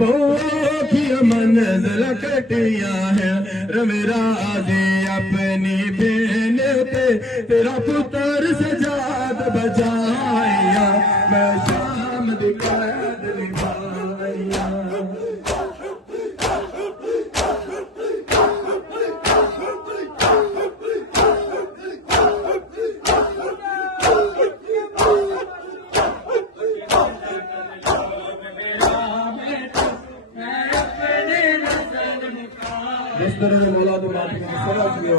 भूखी मंजिल कटिया है मेरा दे अपनी बेन ते तेरा पुत्र सजाद बजाया मैं शाम दी कैद निभाया जिस तरह मौला तो बात समझ गयो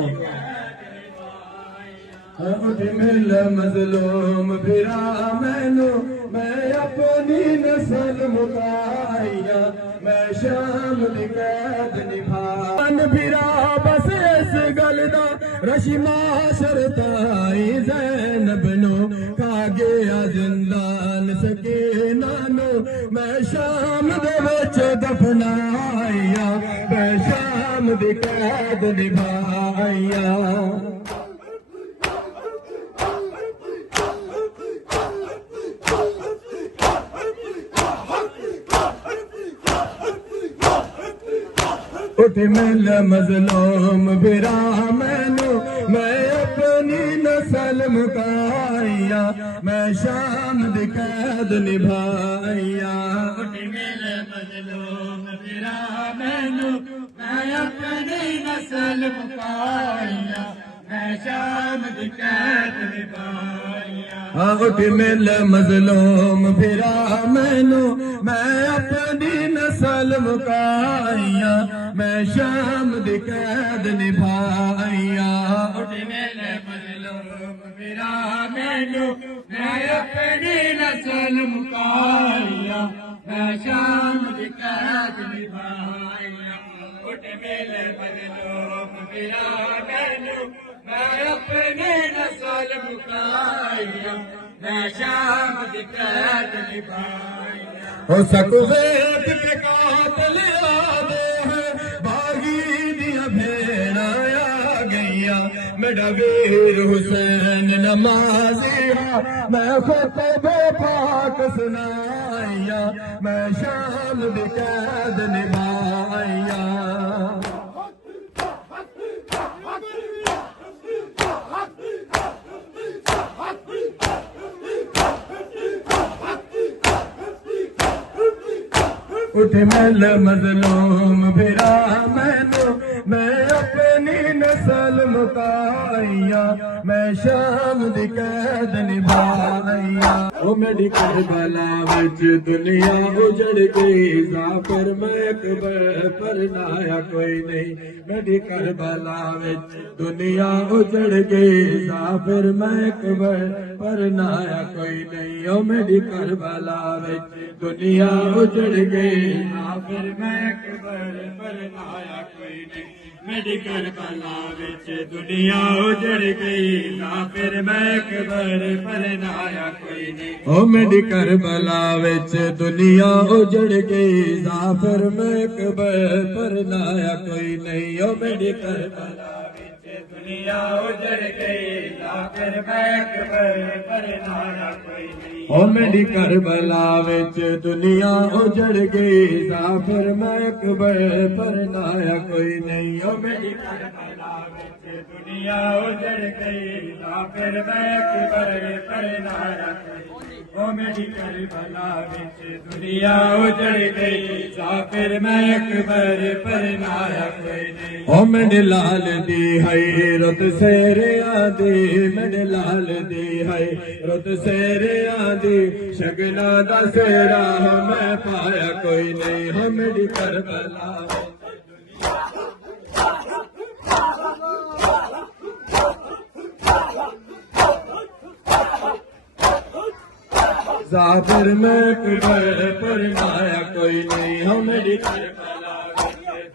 उठ मिल मजलूम फिरा मैनू मैं अपनी नस्ल मुकाइया मैं शाम दी कैद निभान फिरा बस इस गल दा रशिमा शरताई ज़ैनब नो खा गया जिंदान सकीना नो मैं शाम दे विच दफनाइया मैं शाम दी कैद निभाइया उठ मिल मजलूम फिरा मैनू मैं अपनी नस्ल मुकाइया मैं शाम दी कैद निभाइया उठ मिल मजलूम फिरा मैनू मैं अपनी नस्ल मुकाइया मैं शाम दी कैद निभाइया उठ मिल मजलूम फिरा मैनू मैं अपनी नस्ल मुकाइया मैं शाम दी कैद निभाइया उठ मिल मजलूम फिरा मैनू मैं अपनी नस्ल मुकाइया मैं शाम दी कैद निभाइया उठ मिल मजलूम फिरा मैनू मैं अपनी नस्ल मुकाइया मैं शाम दी कैद निभाइया हो सकवेत के कातल आदे हैं बागी दिया भेड़ा आ गईया मेरा वीर हुसैन नमाजी मैं खुतबे पाक सुनाइया मैं शाम दी कैद निभाइया उठ मिल मजलूम फिरा मैनू मैं अपनी नस्ल मुकाइया मैं शाम दी कैद निभाइया ओ मेरी करबला विच दुनिया उजड़ गई जाफर महकबर पर नाया कोई नहीं मेरी करबला विच दुनिया उजड़ गई जाफर महकबर पर नाया कोई नहीं ओ मेरी करबला विच दुनिया उजड़ गई जाफर महकबर पर नाया कोई नहीं मेरी करबला विच दुनिया उजड़ गई जाफर महकबर पर नाया कोई नहीं ओ मेरी करबला विच दुनिया उजड़ गई जाफर महकबर पर नाया कोई नहीं ओ मेरी करबला दुनिया उजड़ गई जाफर महकबर पर नाया कोई नहीं ओ मेरी करबला विच दुनिया उजड़ गई जाफर महकबर पर नाया कोई नहीं ओ मेरी करबला विच दुनिया उजड़ गई जाफर महकबर पर नाया कोई ओ मेरी करबला विच दुनिया उजड़ गई जाफर महकबर पर नाया कोई नहीं ओ मेरे लाल दी है रुत सेरे आदि मेरे लाल दी है रुत सेरे आदि शगना दा सेरा मैं पाया कोई नहीं हो मेरी करबला जाफर महकबर पर नाया कोई नहीं हो मेरी करबला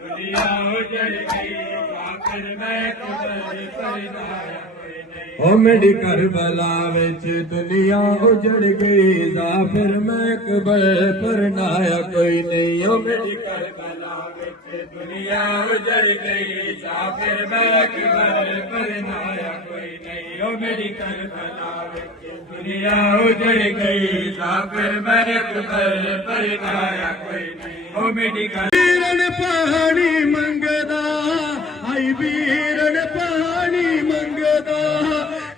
दुनिया उजड़ गई जाफर महकबर पर नाया कोई नहीं ओ मेरी करबला विच दुनिया उजड़ गई जाफिर महकबर पर नाया कोई नहीं ओ मेरी करबला विच दुनिया उजड़ गई जाफिर महकबर पर नाया कोई नहीं ओ मेरी करबला विच दुनिया उजड़ गई जाफिर महकबर पर नाया कोई नहीं ओ मेरी वीरन पानी मंगदा आई वीरन पानी मंगदा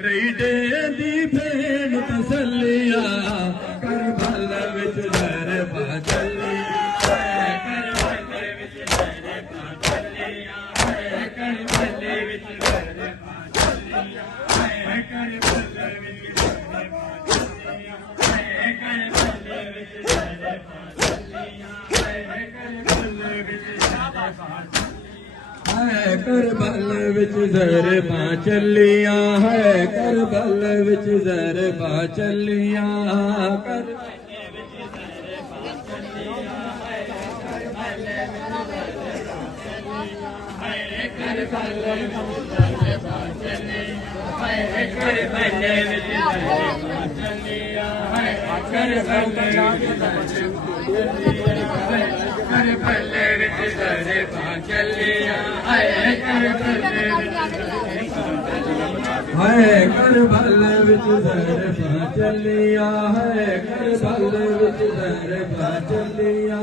रही देंदी भेण तसलिया करबला विच ज़हर पा चलिया करबला विच ज़हर पा चलिया करबला विच ज़हर पा चलिया करबला विच ज़हर पा चलिया करबला विच ज़हर पा चलिया करबला विच ज़हर पा करबला विच ज़हर पा चलिया है करबला विच ज़हर पा चलिया है करबला विच ज़हर पा चलिया है करबला विच ज़हर पा चलिया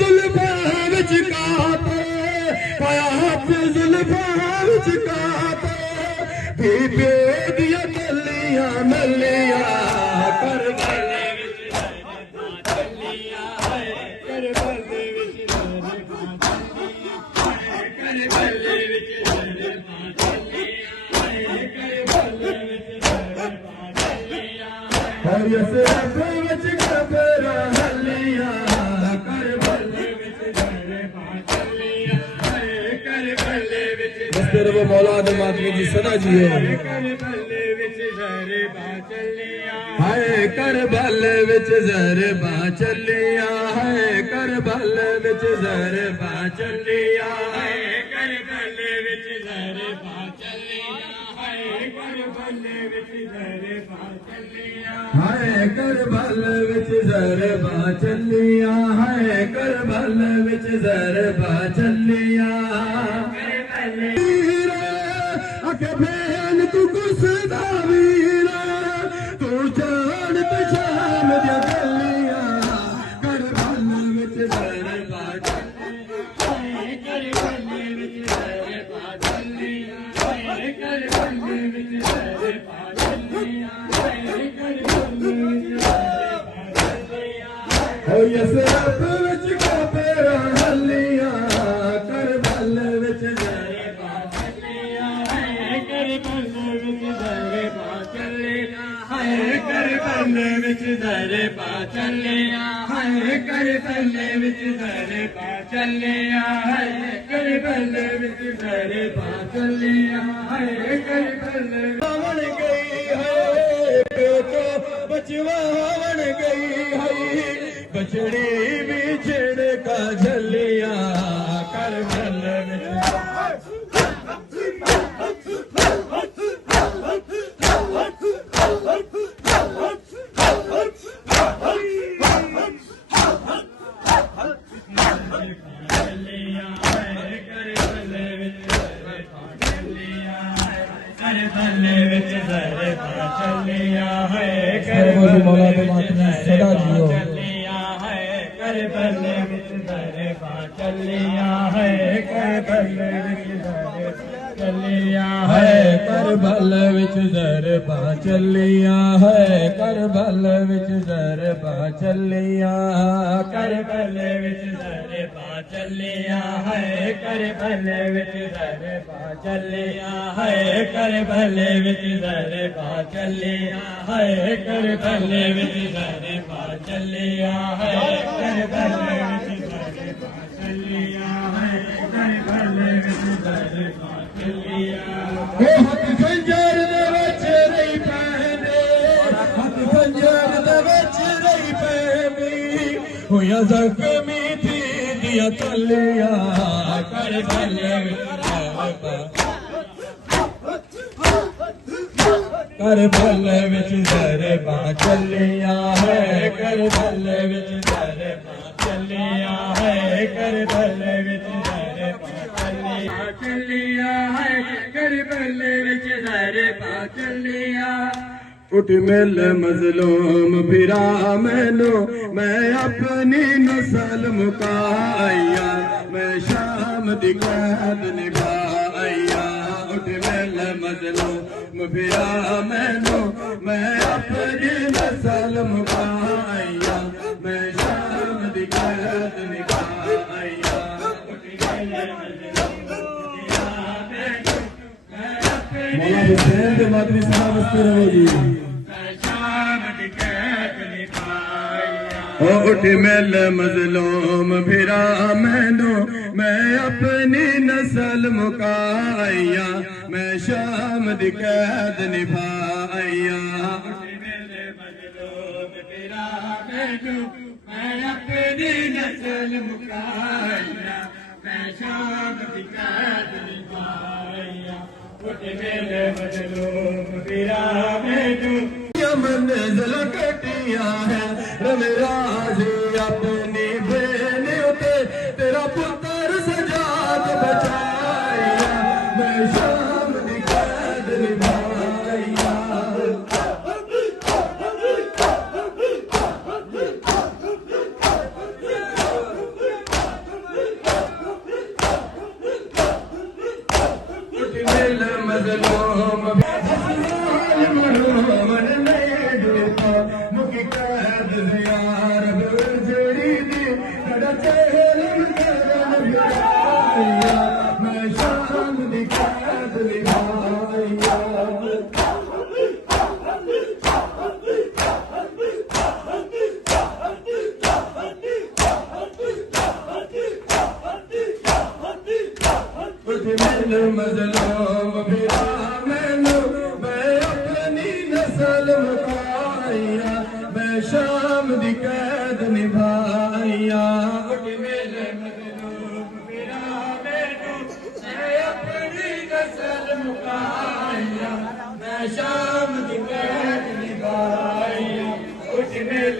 जुल्फ़ां विच काते पाया हथ जुल्फ़ां विच काते बीबी दियां गलियां मलिया करबला विच ज़हर पा चलिया है करबला विच ज़हर पा चलिया करबला विच ज़हर पा यसरफ विच कबरा हलिया करबला विच ज़हर पा चलिया करबला विच मस्तर वो मौला दे मातमी जी सदा जियो करबला विच ज़हर पा चलिया हाय करबला विच ज़हर पा चलिया है करबला विच ज़हर पा चलिया है करबला विच ज़हर पा चलिया है करबला विच ज़हर पा चलिया हाय करबला विच ज़हर पा चलिया है करबला विच ज़हर पा चलिया अके भेन तू गुस्सा वीरा तू जान ते शाम दी गलियां करबला विच ज़हर पा चलिया करबला विच ज़हर पा चलिया करबला विच ज़हर पा चलिया यसरफ विच कबरा हलिया करबला विच ज़हर पा चलिया करबला विच ज़हर पा चलिया करबला विच ज़हर पा चलिया करबला विच ज़हर पा चलिया करबला विच ज़हर पा चलिया करबला बन गई है बेटो बचवा बन गई है बछड़ी भी छिड़का झलिया करबला विच मौला दे मातमी सदा जियो करबला विच ज़हर पा चलिया है करबला विच ज़हर चलिया है करबला विच ज़हर पा चलिया है करबला विच ज़हर पा चलिया करबला विच ज़हर पा चलिया है करबला विच ज़हर पा चलिया है करबला विच ज़हर पा चलिया है करबला विच ज़हर पा चलिया है करबला विच ज़हर पा चलिया है करबला विच ज़हर पा चलिया हथ खंजर दे विच रही पैंदे हथ खंजर दे विच रही पैंदी होया ज़ख्मी थी दिया तलिया करबला विच ज़हर पा करबल विच ज़रबां चलियां है, करबल विच ज़रबां चलियां है, करबल विच ज़रबां चलियां है, करबल विच ज़रबां चलियां। उठ मिल मजलूम फिरा मैनू, मैं अपनी नस्ल मुकाया, मैं शाम दी कैद निभाया। उठ मिल मजलूम फिरा मैनू, मैं अपनी नस्ल मुकाया, मैं शाम दी कैद निभाया। मौला हुसैन के मातमी साहब वस्ते रहो जी। ओ उठ मिल मजलूम फिरा मैनू, मैं अपनी नस्ल मुकाया, मैं शाम दी कैद निभाया। उठ मिल मजलूम फिरा मैनू, मैं अपनी नस्ल मुकाया, मैं शाम दी कैद निभाया। उठ मिल मजलूम फिरा मैनू, मंजिल कटिया है रमराजी अपनी बेने उते, तेरा पुत्र सजाद बचाया, मैं शाम दी कैद निभाया। उठ मिल मजलूम मुकी कैद ज़ियार जड़ी दी कड़ा चेहल करया, मैं शाम दी कैद निभाया। उठ मिल मजलूम फिरा मैनू, मैं अपनी नस्ल मुकाया, मैं शाम दी कैद निभाया। उठ मिल मजलूम फिरा मैनू, मैं अपनी नस्ल मुकाया, मैं शाम दी कैद निभाया। उठ मिल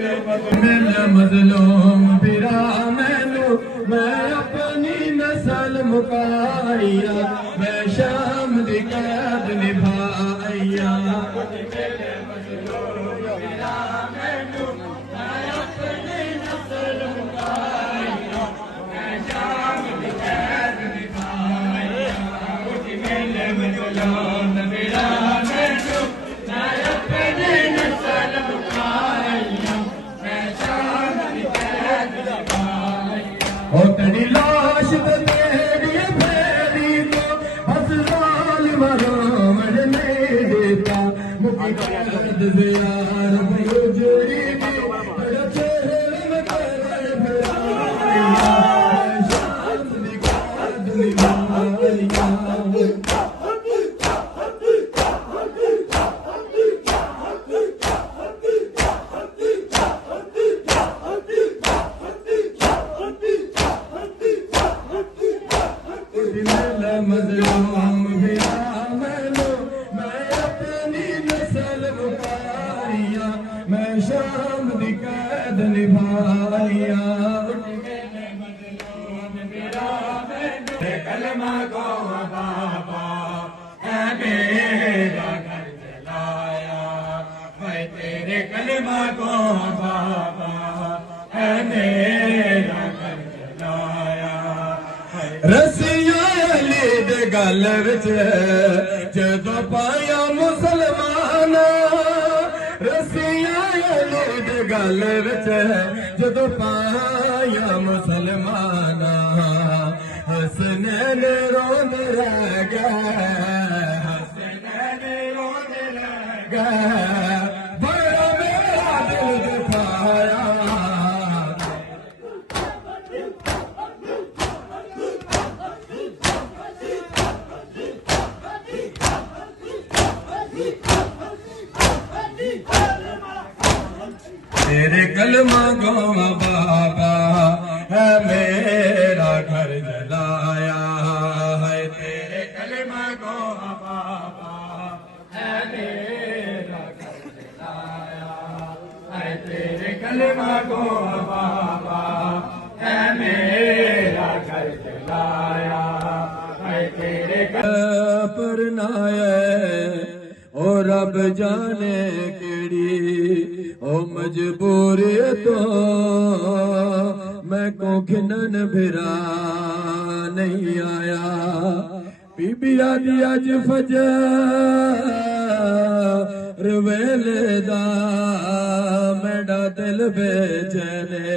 मजलूम फिरा मैनू, मैं अपनी नस्ल मुकाया, मैं शाम दी कैद निभाया। उठ मिल मजलूम फिरा मैनू, मैं अपनी नस्ल मुकाया, मैं शाम दी कैद निभाया। उठ मिल मजलूम फिरा मैनू, मैं अपनी नस्ल मुकाया, मैं शाम दी कैद निभाया। ओ तेरी लाश ते तेरी फेरी तो अस्राल मरामड़ नहीं देता, मुकी कैद ज़ियार जुड़ी दी तेरा चेहरे में कर फिराया, मैं शाम दी कैद निभाया। मजलूम फिरा मैनू, मैं अपनी नस्ल मुकाया, मैं शाम दी कैद निभाया। उठ मिल मजलूम फिरा मैनू, कलमा को बाबा है मेरा घर जलाया, मैं तेरे कलमा को बाबा है मेरा घर जलाया। रसिया दे गल विच जदों पाया मुसलमान, रसिया दे गल विच जदों पाया मुसलमान, हसनैन रोंद रह गए, हसनैन रोंद रह गए, बड़ा मेरा दिल दुखाया। तेरे कलमा को बाबा है मेरा घर जलाया है, तेरे कलमा को बाबा है मेरा को बाबा है मेरा घर चलाया है तेरे पर नाया ओ रब जाने केड़ी ओ मजबूरी तो मैं को खिनन फिरा नहीं आया बीबिया दी अज फजर वेले दा मेरा दिल बेचैने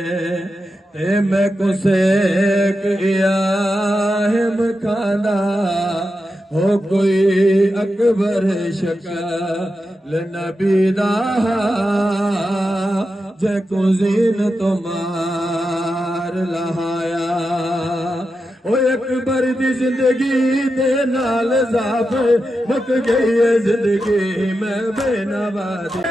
ते मैं कुसेक हिम खांदा हो कोई अकबर शक्ल नबी दा जे कुजीन तुम्हार लहाया ओ अकबर दी जिंदगी दे नाल जाफ मुक गई है जिंदगी मैं बेनवादी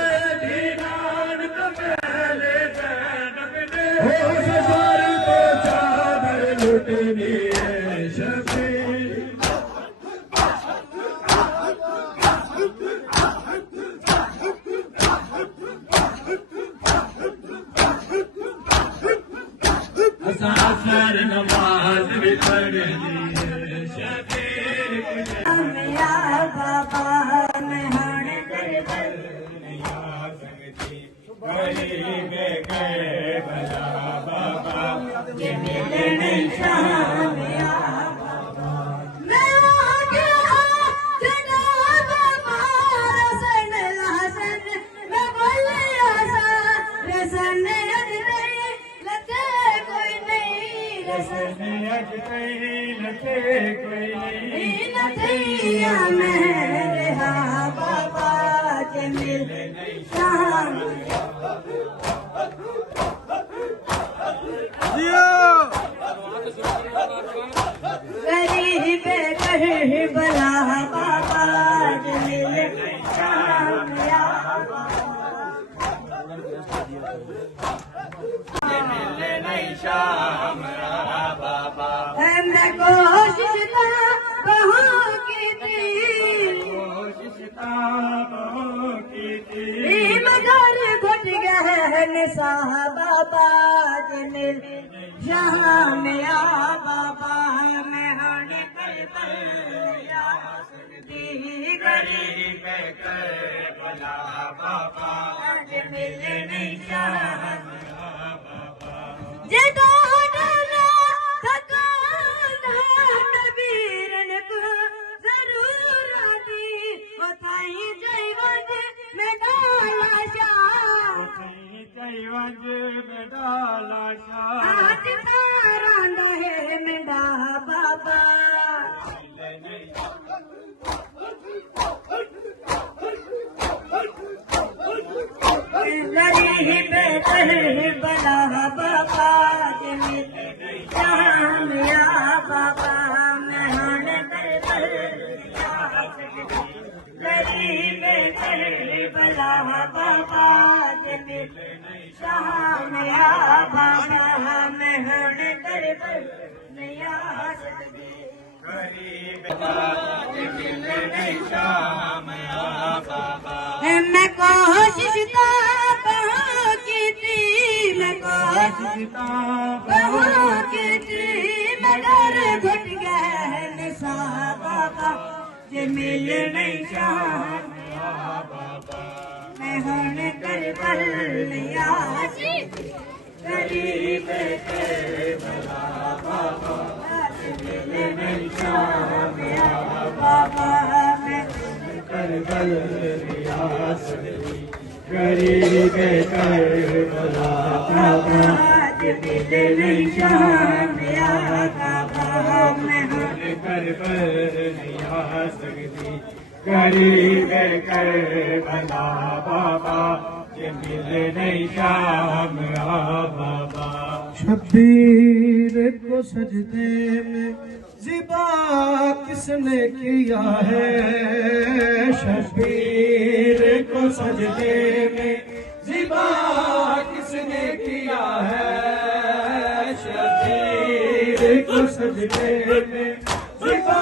हो सफर तो चादर लुटनी है शफी असर नमाज भी पढ़नी है शफीर मेरा बाबा मैं हर दरबार नहीं आ सकती गरीब गए भला बाबा ये मिलने शाम मेरा बाबा मैं आ गया जनाब बाबा रसन हसन मैं बोले हसन रसन अजनबी लते कोई नहीं रसन कहीं लते कोई नहीं नथिया मेरे हाँ बाबा के मिल शाम गरीब गरीब बला बाबा के मिल शाम या नहीं शाम बाबा मैं कोशिश कहाँ की थी मगर घुट गए साह बाबा जमिल जहाँ मेरा बाबा मैं हर गरीब कर भला बाबा जमिल नहीं शाह बाबा जे डोडला थकान नबीरन को जरूर आती होताई जयवंत में डाला शाह जयवंत में डाला शाह आज तारांदा है मेरा बाबा गरीब गरीब बला बाबा शाम या बाबा मैं हर दरबार गरीब गरीब बला बाबा शाम या बाबा मैं हर दरबार नहीं आ सकती नहीं शाम बाबा मैं कोशिश कहाँ की थी मैं कोशिश कहाँ की थी मगर घुट गए निशा बाबा जे मिल नहीं शाह मैं होने कर बल नहीं आसी गरीब के भला बाबा जे मिल नहीं शाह बाबा मैं कर बल रियास गरीब कर भला बाबा जे मिल नहीं शाह बाबा मैं कर बल रियास गरीब कर भला बाबा ये मिले नहीं शाम बाबा शब्बीर को सजदे में ज़िबा किसने किया है शब्बीर को सजदे में ज़िबा किसने किया है शब्बीर को सजदे में ज़िबा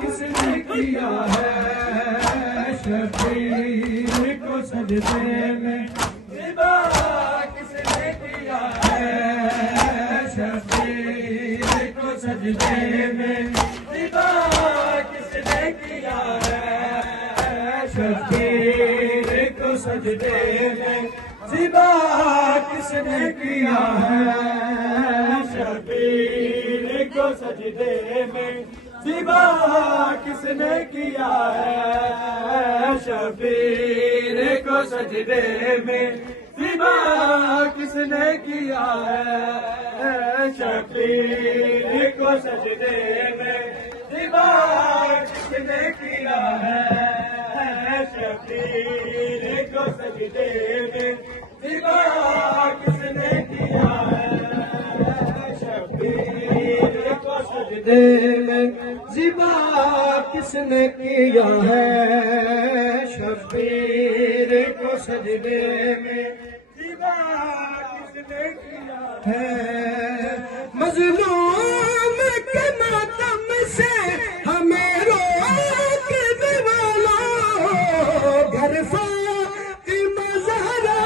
किसने किया है शब्बीर को सजदे में ज़िबा किसने सजदे में ज़िबा किसने किया है शबीर को सजदे में ज़िबा किसने किया है शबीर को सजदे में ज़िबा किसने किया है शबीर को सजदे में ज़िबा किसने किया है शबीर को सजदे में ज़िबा किसने किया है शबीर को सजदे में ज़िबा किसने किया है शबीर को सजदे में ज़िबा किसने किया है शबीर को सजदे में ज़िबा किसने किया है मज़लूम के मातम से हमें रोकने वालों घर फ़ातिमा ज़हरा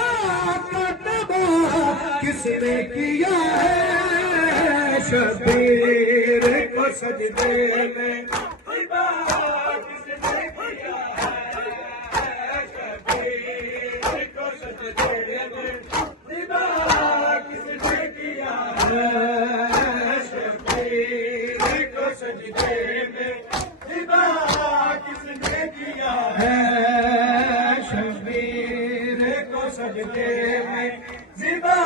का तबाह किसने किया है शबीर को सजदे में ज़िबा किसने किया है शबीर को सजदे में ज़िबा किसने किया है शबीर को सजदे में ज़िबा किसने किया है शबीर को सजदे में ज़िबा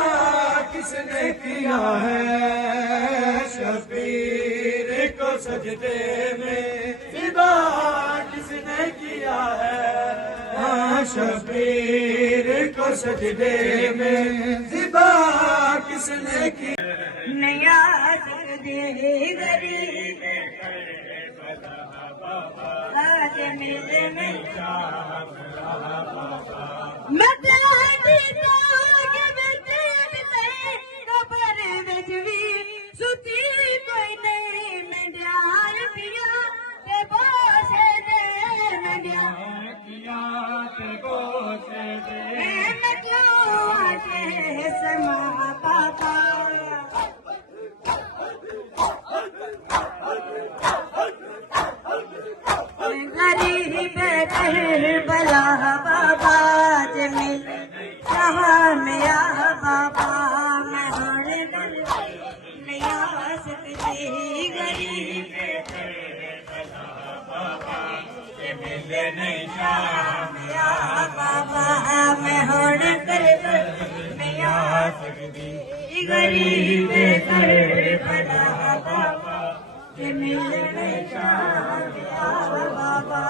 किसने किया है शबीर को सजदे में ज़िबा किसने किया है शबीर को सजदे में ज़िबा किसने किया नया दे गरीब आज मिले में मैं प्यारी नाग में तेर से कबर विच भी सुती कोई नहीं मैं प्यार पिया ते बोसे दे मैं प्यार पिया ते बोसे दे मैं क्यों आके समा पापा गरीब करबला बाबा जमील जहाँ मेरा बाबा मैं होने नया सकती गरीब करबला बाबा जमील नहीं मेरा बाबा मैं होने नया सकती गरीब करबला बाबा जमील नहीं बाबा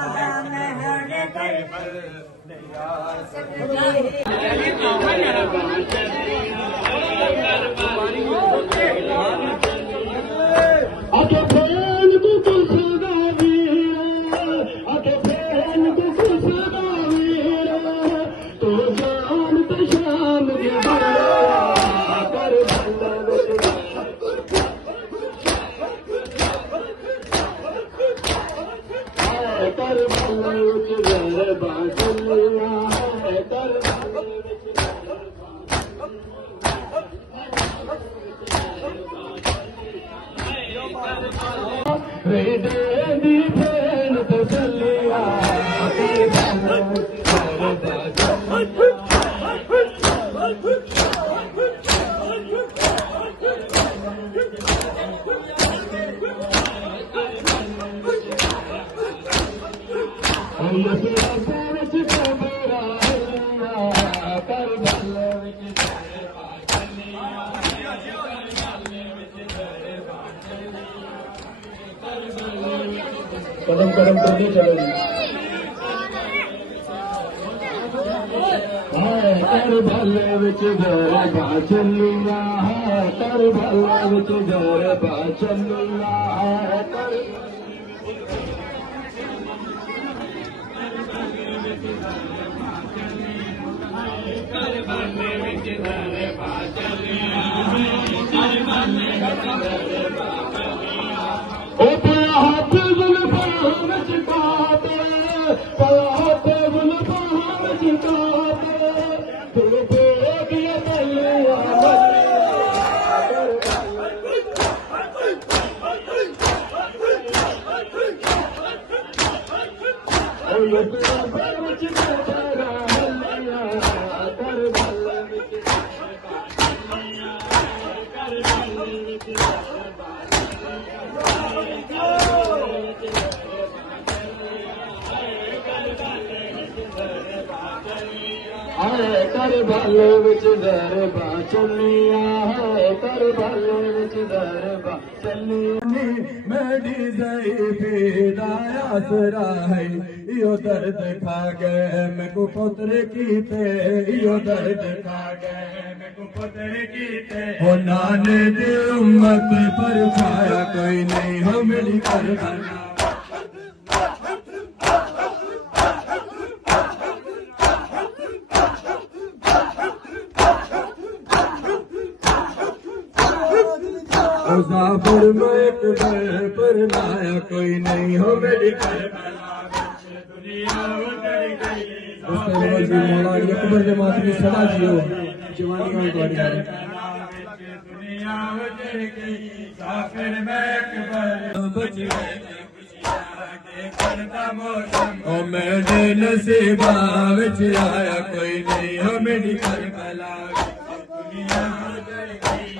मैं होने आके फैन को खुशदा वीर आके फैन को खुशदा वीर तो जान तो शाम दी कर दी फैन तो चलिया कदम कदम करके चलेगी कर भले विच घर बाचलिया है कर भले विच घर बाचलिया है कर भले विच घर बाचलिया हाथ जुल्फान चिकाते हाथ जुल्फान चिकाते तू बेगिया बलिया है करबल विच दरबा चलिया है करबल विच दरबा चलिया मेरी ज़ईफ़ी आसरा है यो दर्द खा गए मैं को पुत्र कीते यो दर्द खा गए मैं को पुत्र कीते हो नाने दे उम्मत पर छाया कोई नहीं हो मेरी करबला मुसाफिर में पर लाया कोई नहीं हो मेरी करबला दुनिया उतर गई मौला अकबर के मातमी सदा जियो जवानी का दुनिया उतर गई मुसाफिर में अकबर बच गए ओ मेरे नसीबा विच आया कोई नहीं हो मेरी करबला दुनिया उतर गई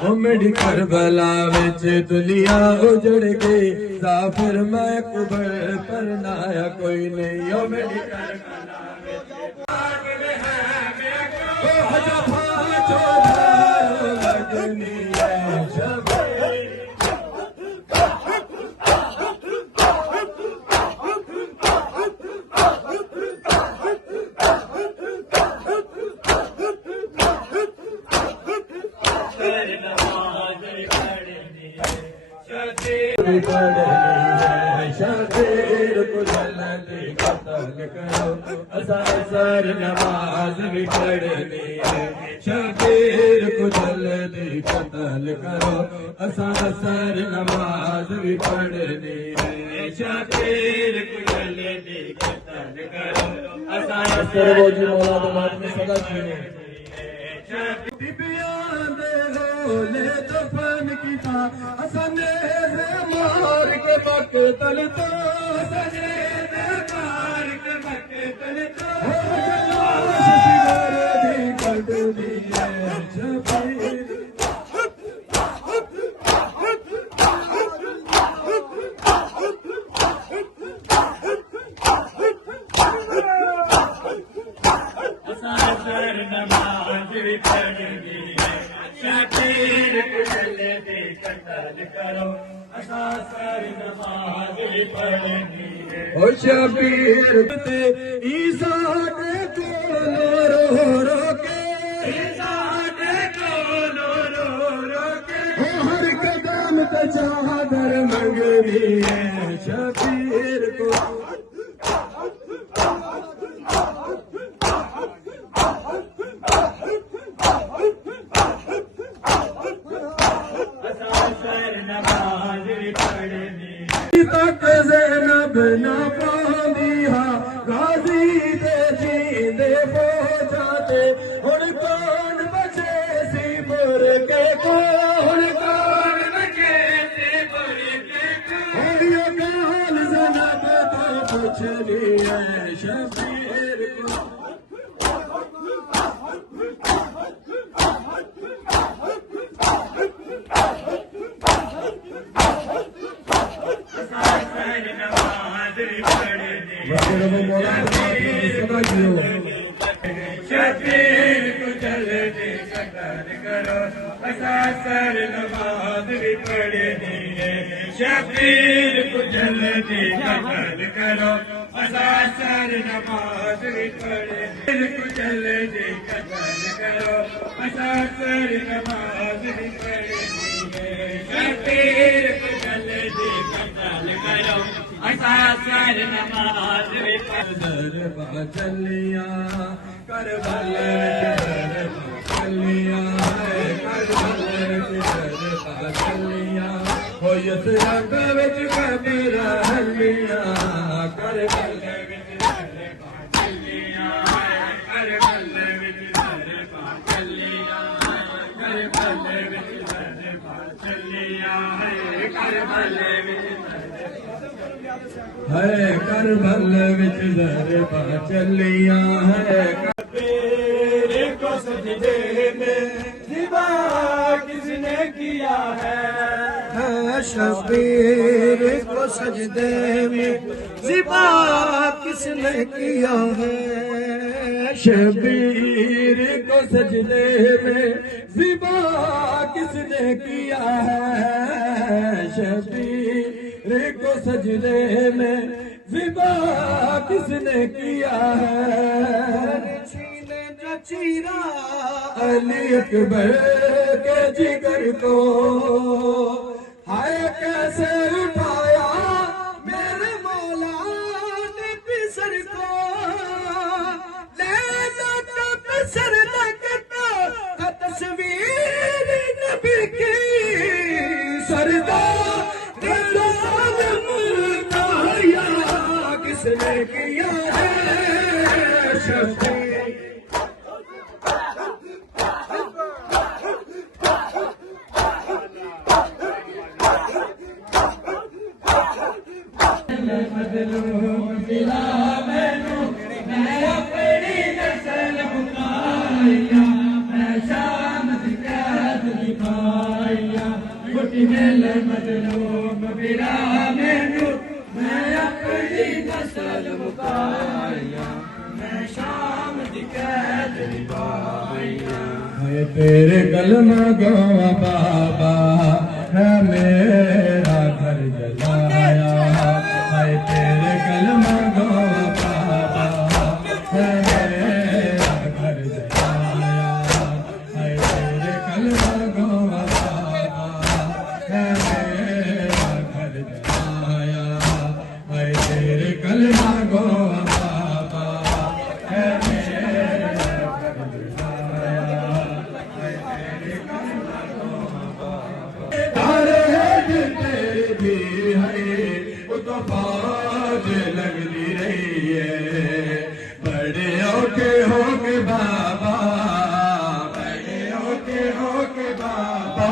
ओ मेरी करबला विच दुनिया उजड़ गई जाफिर मैं कुबर पर नाया कोई नहीं ओ मेरी करबला विच ओ हजफा चौधारो लगनी है शबे शबीर को जल्दी कत्ल करो असर नमाज भी पढ़नी है शबीर को जल्दी कत्ल करो असर नमाज भी पढ़नी है शबीर को जल्दी कत्ल करो असर वो जी मौला दमाद में सदा छीने ले दफन किया असने मार के बक तल तो सजरे मार के बक तल तो कट दिए शबीर असर नमाज पढ़नी शबीर को जल्दी कत्ल करो असर नमाज पढ़नी ओ शबीर ते ईसा ने रो रो के ईसा ने रो रो के हर कदम पे चादर मंगनी है शबीर को तक ज़ैनब न पांदी हा गाजी ते जींदे पहुंचाते हुण कौन बचे सी पुर के को हुण कौन बचे सी पुर के को यो गाल ज़ैनब तो पुछली है शबीर को शबीर को जल्दी कत्ल करो असर नमाज भी पढ़नी है शबीर को जल्दी कत्ल करो असर नमाज भी पढ़नी को जल्दी कत्ल करो असर नमाज भी पढ़नी है शबीर को जल्दी कत्ल करो असर नमाज भी दरबा चलिया करबल दरबा चलिया करबल दरबा चलिया हो यसरग विच कबीर हलिया करबल विच दरबा चलिया करबल विच दरबा चलिया करबल विच दरबा चलिया करबल विच है करबल विच दरबा चलिया है कबीर को सजदे ज़िबा किसने किया है शबीर को सजदे में ज़िबा किसने किया है शबीर को सजदे में ज़िबा किसने किया है शबीर को सजदे में ज़िबा किसने किया है सीने जो चीरा अली अकबर के जिगर को हाय कैसे उठाया मेरे मौला ने पिसर को लैला का पिसर लगता था तस्वीर नबी की सरदार किसने किया है शबीर मज़लूम मिला मैनू मैं अपनी नस्ल मुकाया मैं शामत कैद दिखाया मुट्ठी मेल मज़लूम मिला मैनू मैं अपनी नस्ल मुकाया मैं शामत कैद दिखाया है तेरे कलमा गवा बाबा है मेरा घर जलाया तेरे कलमा गो बाबा है मेरा घर जलाया है तेरे कलमा गो बाबा है मेरा घर जलाया है तेरे कलमा गो बाबा है मेरा घर जलाया है तेरे कलमा गो बाबा तारे तेरे भी है तो बाज लगती रही है बड़े होके बाबा बड़े होके बाबा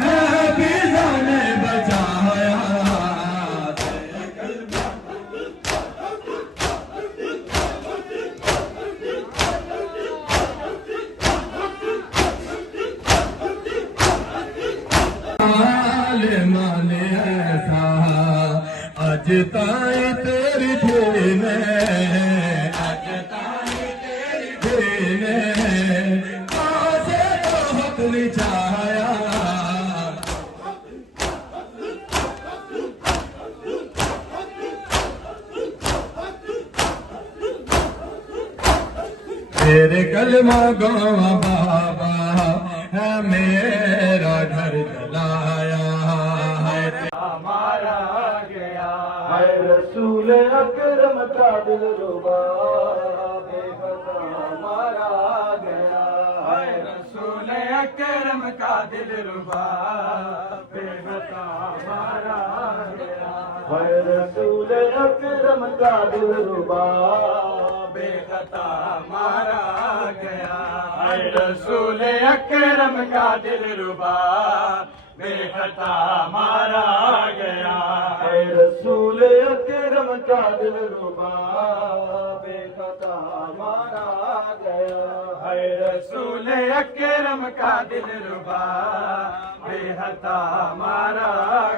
है बीजा ने बचाया माने ऐसा अज ताई तेरी धीन अज ताई तेरी धीन कासे तो हक निचाया तेरे कलमा गवा बाबा है मेरा घर जलाया है हमारा गया है रसूल अकरम का दिल रुबा बेखता मारा गया है रसूल अकरम का दिल रुबा बेखता मारा गया है रसूल अकरम का दिल रुबा बेखता मारा गया है रसूल अकरम का दिल रुबा बेखता मारा गया है रसूल अकरम का दिल रुबा बेखता मारा गया है रसूल अकरम का दिल रुबा बेखता मारा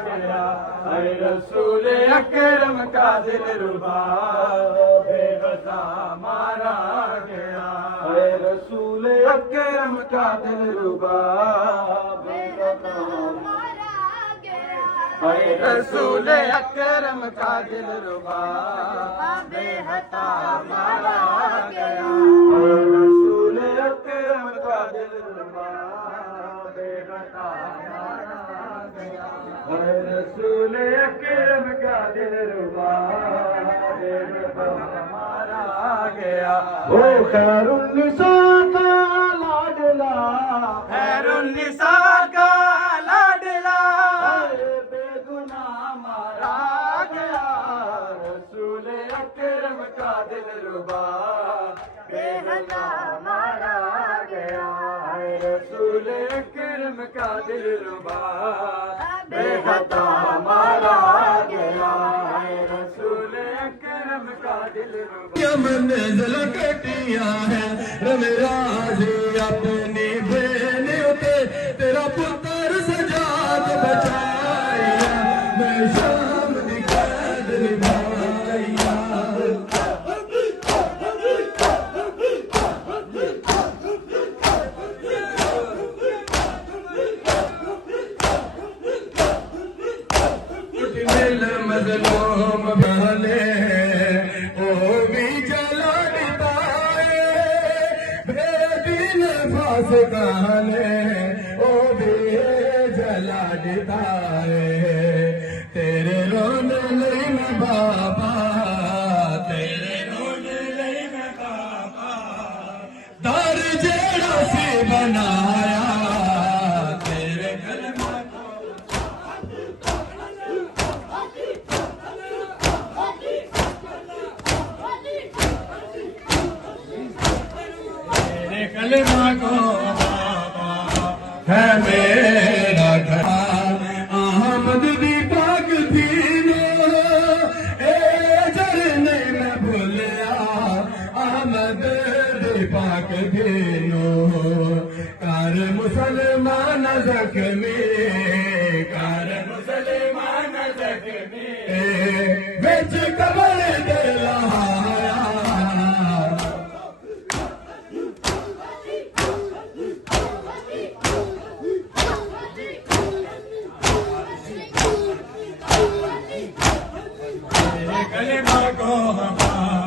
गया है रसूल अकरम का दिल रुबा बेखता मारा गया है रसूल अकरम का दिल रुबा बेखता रसूल अकरम का दिल रुबा बेखता मारा गया रसूल अकरम का दिल रुबा बेखता मारा गया रसूल अकरम का दिल रुबा बेखता मारा गया ओ खैरुन्निसा का लाडला खैरुन्निसा का लाडला मारा गया रसूल अकरम का दिल रुबा बेखता मारा गया रसूल अकरम का दिल रुबा बेखता मारा गया रसूल अकरम का दिल रुबा मंजिल कटिया है रमराजी अपनी फास कहने ओ भी जला देता है तेरे रोने लई मैं बाबा तेरे रोने लई मैं बाबा दर जेड़ा सी बनाया तेरे कलमा तेरे कलमा को बाबा है मेरा घर अहमद दी पाक थी नो ए जर नहीं मैं भूलिया अहमद दी पाक थी नो कर मुसलमान जख्मी कर मुसलमान जख्मी बिच कबर दे लहाया कलमा को